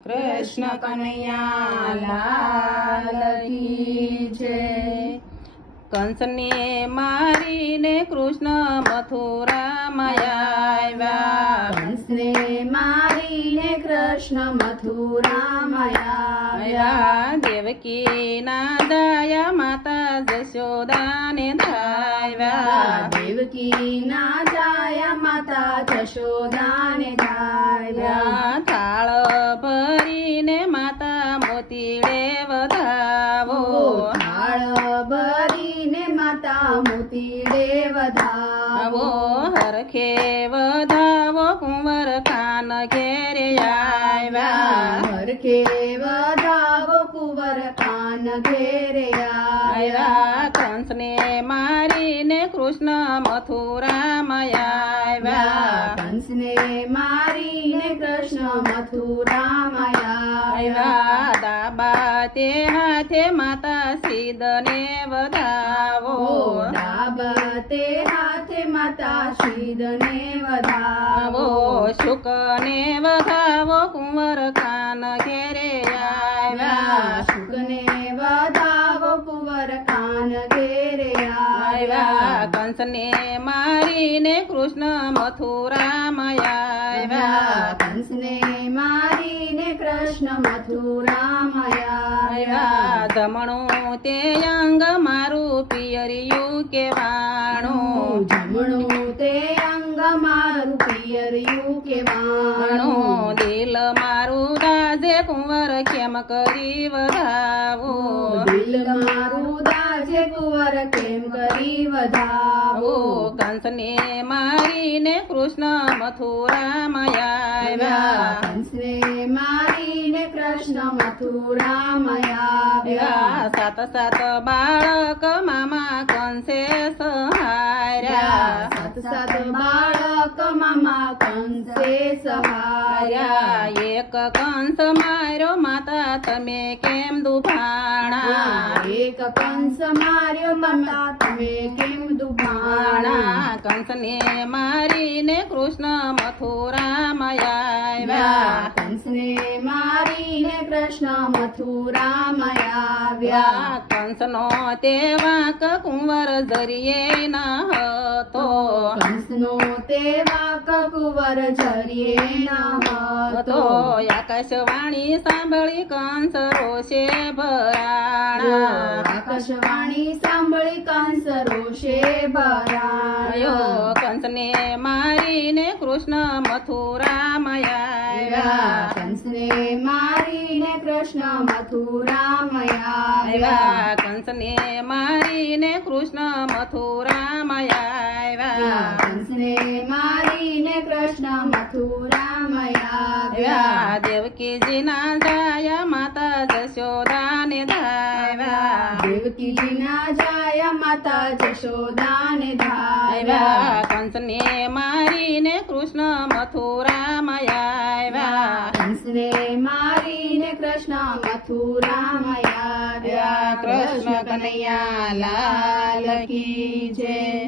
कृष्ण कन्हैया लाल की जय। कंस ने मारीने कृष्ण मथुराમાં આવ્યા। कंस ने मारीने कृष्ण मथुराમાં આવ્યા। દેવકી ના દયા માતા જશોદાને ધાવ્યા। દેવકી ના દયા માતા જશોદાને ધાવ્યા। થાળ ભરીને માતા મોતીડે વધાવો। થાળ ભરીને માતા મોતીડે વધાવો। હરખે વધાવો કુંવર કાન ઘેરે આવ્યા। હરખે વધાવો કુંવર કાન ઘેરે આવ્યા। કંસને મારીને કૃષ્ણ મથુરામાં આવ્યા। કંસને મારીને કૃષ્ણ મથુરામાં આવ્યા। દાબા તે હાથે માતા સીદને વધાવો। દાબા તે હાથે માતા સીદને વધાવો। શુકને વધાવો કુંવર કાન ઘેરે આવ્યા। શુકને વધાવો કુંવર કાન ઘેરે આવ્યા। કંસને મારીને કૃષ્ણ મથુરામાં આવ્યા। કંસને મારીને કૃષ્ણ મથુરામાં આવ્યા। જમણું તે અંગ મારું પિયરિયું કેવાણું। જમણું તે અંગ મારું પિયરિયું કેવાણું। દિલ મારું દાજે કુંવર કેમ કરી વધાવું। દિલ મારું દાજે કુંવર કેમ કરી વધાવું। કંસને મારીને કૃષ્ણ મથુરામાં આવ્યા। કંસને મારીને કૃષ્ણ મથુરામાં આવ્યા। સાત સાત બાળક મામા કંસે સહાર્યા। સાત સાત બાળક મામા કંસે સહાર્યા। એક કંસ માર્યો માતા તમે કેમ દુભાણા। એક કંસ માર્યો માતા તમે કેમ દુભાણા। કંસને મારીને કૃષ્ણ મથુરામાં આવ્યા। કંસને મારીને કૃષ્ણ મથુરામાં આવ્યા। કંસનો તે વાંક કુંવર જરીએ ન હતો। કંસનો તે વાંક કુંવર જરીએ ન હતો। આકાશવાણી સાંભળી કંસ રોષે ભરાણા। આકાશવાણી સાંભળી કંસ રોષે ભરાયો। કંસને મારીને કૃષ્ણ મથુરામાં આવ્યા। કંસને મારીને કૃષ્ણ મથુરામાં આવ્યા। કંસને મારીને કૃષ્ણ મથુરામાં આવ્યા। કંસને મારીને કૃષ્ણ મથુરામાં આવ્યા। દેવકીજીના જાયા માતા જશોદાને ધાવ્યા। દેવકીજીના જાયા માતા જશોદાને ધાવ્યા। કંસને મારીને કૃષ્ણ મથુરામાં આવ્યા। કંસને મારીને કૃષ્ણ મથુરામાં આવ્યા। કૃષ્ણ કનૈયા લાલ કી જય।